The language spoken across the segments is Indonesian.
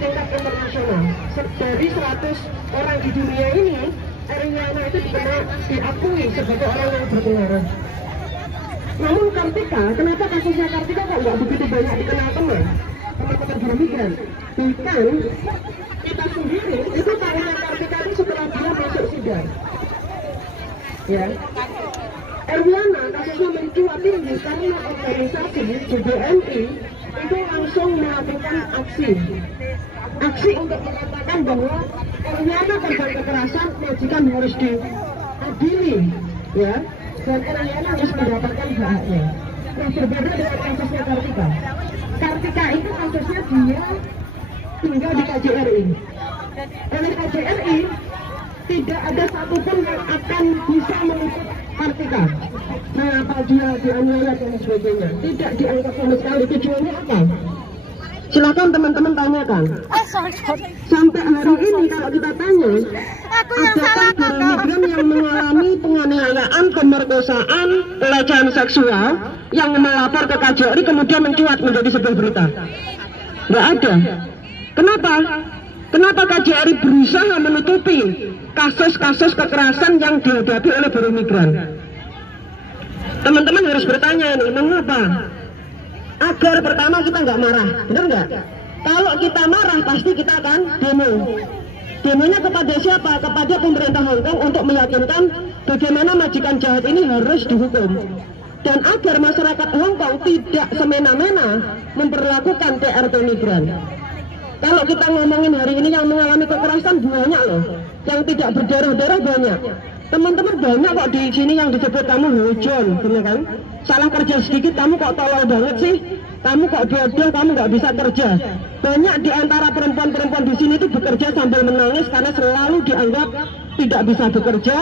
tingkat internasional. Dari 100 orang di dunia ini, Eriana itu diakui sebagai orang yang berpengaruh. Namun Kartika, kenapa kasusnya Kartika kok nggak begitu banyak dikenal teman-teman buruh migran? Bahkan kita sendiri itu tahunya Kartika itu setelah dia masuk sidang. Ya, Eriana kasusnya mencuat tinggi karena organisasi JBNI itu langsung melakukan aksi untuk mengatakan bahwa Eriana korban kekerasan, majikan harus diadili, ya, dan Eriana harus mendapatkan hak-haknya. Nah, berbeda dengan kasusnya Kartika. Kartika itu kasusnya dia tinggal di KJRI. Oleh KJRI tidak ada satupun yang akan bisa menutup Kartika. Mengapa dia dianiaya dan sebagainya? Tidak diangkat sama sekali. Tujuannya apa? Silakan teman-teman tanyakan. Sampai hari ini kalau kita tanya, adakah buruh migran yang mengalami penganiayaan, pemerkosaan, pelecehan seksual yang melapor ke KJRI kemudian mencuat menjadi sebuah berita? Nggak ada. Kenapa? Kenapa KJRI berusaha menutupi kasus-kasus kekerasan yang dihadapi oleh buruh migran? Teman-teman harus bertanya ini, mengapa? Agar pertama kita nggak marah, benar nggak? Kalau kita marah pasti kita akan demo. Demonya kepada siapa? Kepada pemerintah Hong Kong untuk meyakinkan bagaimana majikan jahat ini harus dihukum. Dan agar masyarakat Hong Kong tidak semena-mena memperlakukan TRT migran. Kalau kita ngomongin hari ini yang mengalami kekerasan banyak loh, yang tidak berdarah-darah banyak. Teman-teman banyak kok di sini yang disebut kamu hujon, benar kan? Salah kerja sedikit kamu kok tolol banget sih, kamu kok bodoh, kamu nggak bisa kerja. Banyak di antara perempuan-perempuan di sini itu bekerja sambil menangis karena selalu dianggap tidak bisa bekerja,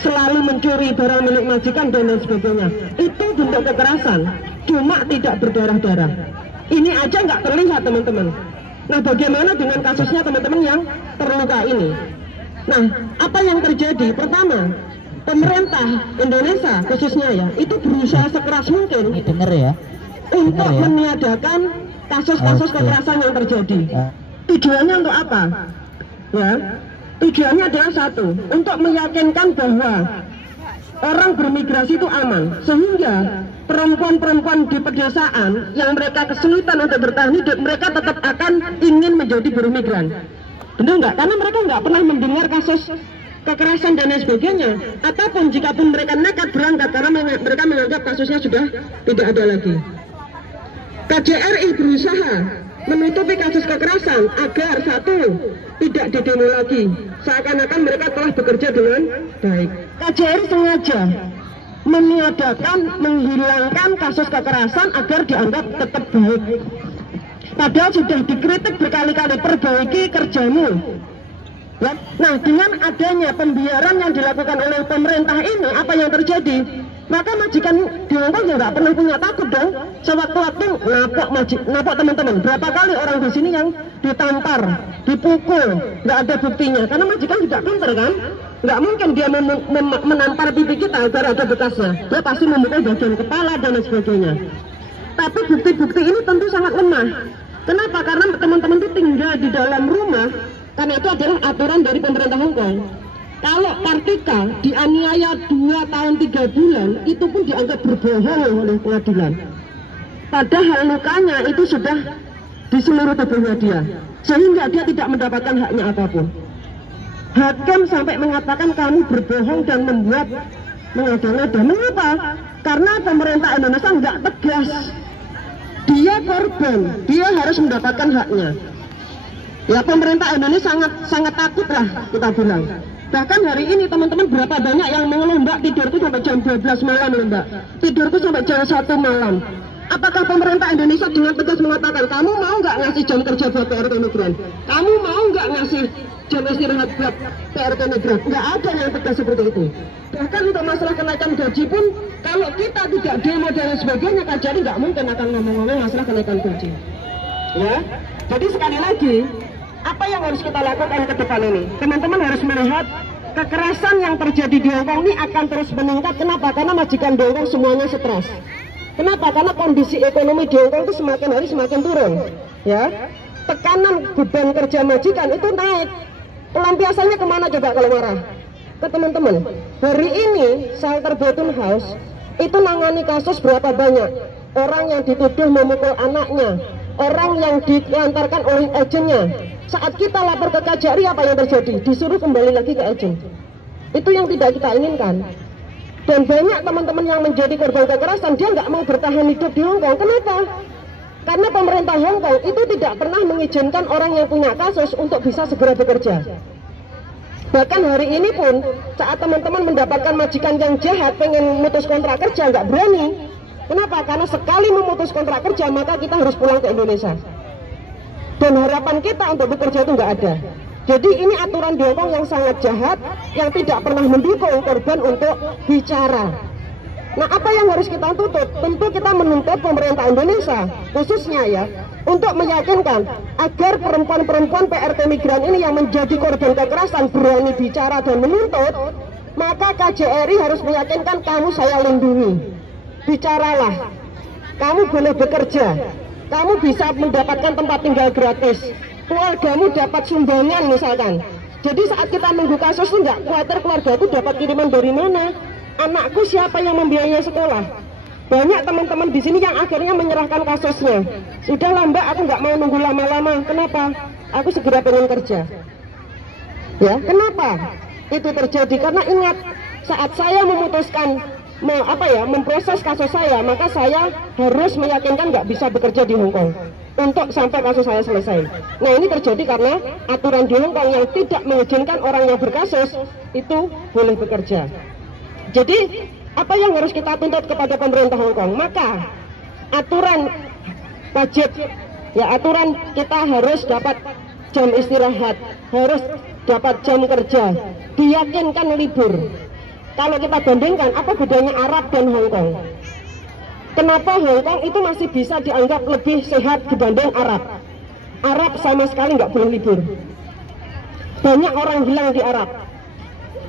selalu mencuri barang milik majikan dan lain sebagainya. Itu bentuk kekerasan, cuma tidak berdarah-darah. Ini aja nggak terlihat teman-teman. Nah, bagaimana dengan kasusnya teman-teman yang terluka ini? Nah, apa yang terjadi? Pertama, pemerintah Indonesia khususnya ya, itu berusaha sekeras mungkin untuk meniadakan kasus-kasus kekerasan yang terjadi. Tujuannya untuk apa? Ya, tujuannya adalah satu, untuk meyakinkan bahwa orang bermigrasi itu aman, sehingga perempuan-perempuan di pedesaan yang mereka kesulitan untuk bertahan hidup, mereka tetap akan ingin menjadi buruh migran. Benar nggak? Karena mereka nggak pernah mendengar kasus kekerasan dan lain sebagainya. Ataupun jika pun mereka nekat berangkat karena mereka menganggap kasusnya sudah tidak ada lagi. KJRI berusaha menutupi kasus kekerasan agar satu, tidak didemo lagi, seakan-akan mereka telah bekerja dengan baik. KJRI sengaja meniadakan, menghilangkan kasus kekerasan agar dianggap tetap baik. Padahal sudah dikritik berkali-kali, perbaiki kerjamu. Ya. Nah, dengan adanya pembiaran yang dilakukan oleh pemerintah ini, apa yang terjadi? Maka majikan di Hong Kong nggak pernah punya takut dong. Sewaktu-waktu napok teman-teman. Berapa kali orang di sini yang ditampar, dipukul, nggak ada buktinya. Karena majikan juga pintar kan? Nggak mungkin dia menampar pipi kita agar ada bekasnya. Dia pasti memukul bagian kepala dan lain sebagainya. Tapi bukti-bukti ini tentu sangat lemah. Kenapa? Karena teman-teman itu tinggal di dalam rumah. Karena itu adalah aturan dari pemerintah Hong Kong. Kalau Kartika dianiaya 2 tahun 3 bulan, itu pun dianggap berbohong oleh pengadilan. Padahal lukanya itu sudah di seluruh tubuhnya dia, sehingga dia tidak mendapatkan haknya apapun. Hakim sampai mengatakan kamu berbohong dan membuat mengada-ngada. Mengapa? Karena pemerintah Indonesia nggak tegas. Dia korban, dia harus mendapatkan haknya. Ya, pemerintah Indonesia sangat takut lah kita bilang. Bahkan hari ini teman-teman berapa banyak yang mengeluh, Mbak, tidurku sampai jam 12 malam loh, Mbak. Tidurku sampai jam 1 malam. Apakah pemerintah Indonesia dengan tegas mengatakan kamu mau nggak ngasih jam kerja buat PRT migran? Kamu mau nggak ngasih jam istirahat buat PRT migran? Nggak ada yang tegas seperti itu. Bahkan untuk masalah kenaikan gaji pun, kalau kita tidak demo dan sebagainya, KJRI nggak mungkin akan ngomong-ngomong masalah kenaikan gaji. Ya, jadi sekali lagi, apa yang harus kita lakukan ke depan ini? Teman-teman harus melihat kekerasan yang terjadi di Hong Kong ini akan terus meningkat. Kenapa? Karena majikan di Hong Kong semuanya stres. Kenapa? Karena kondisi ekonomi di Hong Kong itu semakin hari semakin turun. Ya, tekanan beban kerja majikan itu naik. Pelampiasannya kemana coba kalau marah? Ke teman-teman. Hari ini Shelter Bottom House itu nangani kasus berapa banyak? Orang yang dituduh memukul anaknya, orang yang diantarkan oleh agennya. Saat kita lapor ke Kajari, apa yang terjadi? Disuruh kembali lagi ke agen. Itu yang tidak kita inginkan. Dan banyak teman-teman yang menjadi korban kekerasan, dia nggak mau bertahan hidup di Hong Kong. Kenapa? Karena pemerintah Hong Kong itu tidak pernah mengizinkan orang yang punya kasus untuk bisa segera bekerja. Bahkan hari ini pun, saat teman-teman mendapatkan majikan yang jahat, pengen memutus kontrak kerja, nggak berani. Kenapa? Karena sekali memutus kontrak kerja, maka kita harus pulang ke Indonesia. Dan harapan kita untuk bekerja itu nggak ada. Jadi ini aturan di Hong Kong yang sangat jahat, yang tidak pernah mendukung korban untuk bicara. Nah, apa yang harus kita tuntut? Tentu kita menuntut pemerintah Indonesia, khususnya ya, untuk meyakinkan agar perempuan-perempuan PRT migran ini yang menjadi korban kekerasan berani bicara dan menuntut, maka KJRI harus meyakinkan kamu saya lindungi. Bicaralah, kamu boleh bekerja, kamu bisa mendapatkan tempat tinggal gratis, keluargamu dapat sumbangan misalkan. Jadi saat kita nunggu kasus itu nggak khawatir keluargaku dapat kiriman dari mana, anakku siapa yang membiayai sekolah. Banyak teman-teman di sini yang akhirnya menyerahkan kasusnya. Sudahlah Mbak, aku nggak mau nunggu lama-lama. Kenapa? Aku segera pengen kerja. Ya, kenapa itu terjadi? Karena ingat, saat saya memutuskan memproses kasus saya, maka saya harus meyakinkan nggak bisa bekerja di Hong Kong untuk sampai kasus saya selesai. Nah, ini terjadi karena aturan di Hong Kong yang tidak mengizinkan orang yang berkasus itu boleh bekerja. Jadi apa yang harus kita tuntut kepada pemerintah Hong Kong? Maka aturan wajib, ya aturan kita harus dapat jam istirahat, harus dapat jam kerja, diyakinkan libur. Kalau kita bandingkan, apa bedanya Arab dan Hong Kong? Kenapa Hong Kong itu masih bisa dianggap lebih sehat dibanding Arab? Arab sama sekali nggak boleh libur. Banyak orang hilang di Arab.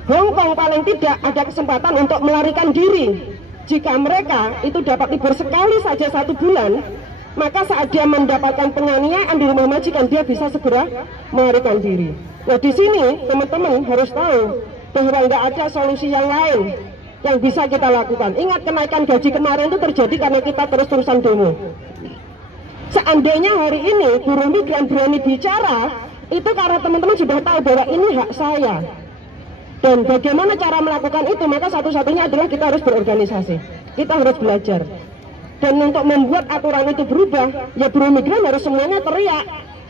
Hong Kong paling tidak ada kesempatan untuk melarikan diri. Jika mereka itu dapat libur sekali saja 1 bulan, maka saat dia mendapatkan penganiayaan di rumah majikan, dia bisa segera melarikan diri. Nah, di sini teman-teman harus tahu bahwa nggak ada solusi yang lain yang bisa kita lakukan. Ingat, kenaikan gaji kemarin itu terjadi karena kita terus-terusan demo. Seandainya hari ini buruh migran berani bicara, itu karena teman-teman sudah tahu bahwa ini hak saya. Dan bagaimana cara melakukan itu? Maka satu-satunya adalah kita harus berorganisasi. Kita harus belajar. Dan untuk membuat aturan itu berubah, ya buruh migran harus semuanya teriak.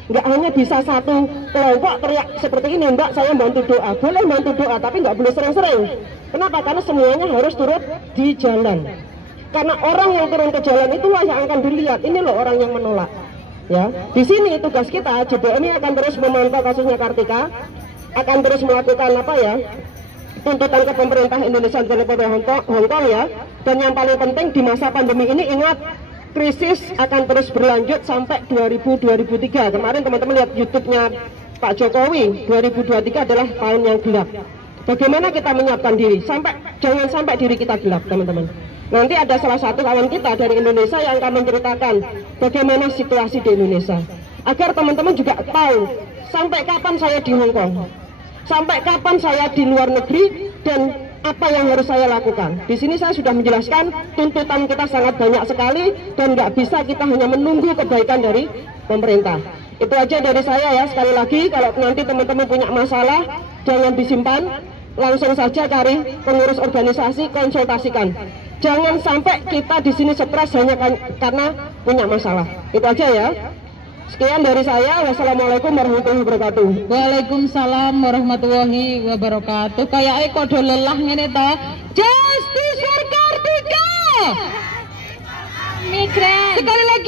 Nggak hanya bisa satu kelompok teriak seperti ini, Mbak saya bantu doa. Boleh bantu doa, tapi nggak boleh sering-sering. Kenapa? Karena semuanya harus turut di jalan. Karena orang yang turun ke jalan itulah yang akan dilihat. Ini loh orang yang menolak. Ya, di sini tugas kita, JBMI akan terus memantau kasusnya Kartika, akan terus melakukan tuntutan ke pemerintah Indonesia dan kepada Hong Kong ya. Dan yang paling penting di masa pandemi ini, ingat, krisis akan terus berlanjut sampai 2003. Kemarin teman-teman lihat YouTube-nya Pak Jokowi, 2023 adalah tahun yang gelap. Bagaimana kita menyiapkan diri? Jangan sampai diri kita gelap, teman-teman. Nanti ada salah satu kawan kita dari Indonesia yang akan menceritakan bagaimana situasi di Indonesia. Agar teman-teman juga tahu sampai kapan saya di Hong Kong, sampai kapan saya di luar negeri, dan apa yang harus saya lakukan. Di sini saya sudah menjelaskan tuntutan kita sangat banyak sekali dan nggak bisa kita hanya menunggu kebaikan dari pemerintah. Itu aja dari saya ya. Sekali lagi, kalau nanti teman-teman punya masalah, jangan disimpan, langsung saja cari pengurus organisasi, konsultasikan. Jangan sampai kita di sini stres hanya karena punya masalah. Itu aja ya. Sekian dari saya. Wassalamualaikum warahmatullahi wabarakatuh. Waalaikumsalam warahmatullahi wabarakatuh. Kayak kode lelah ngene to. Justice for Kartika. Migran. Sekali lagi.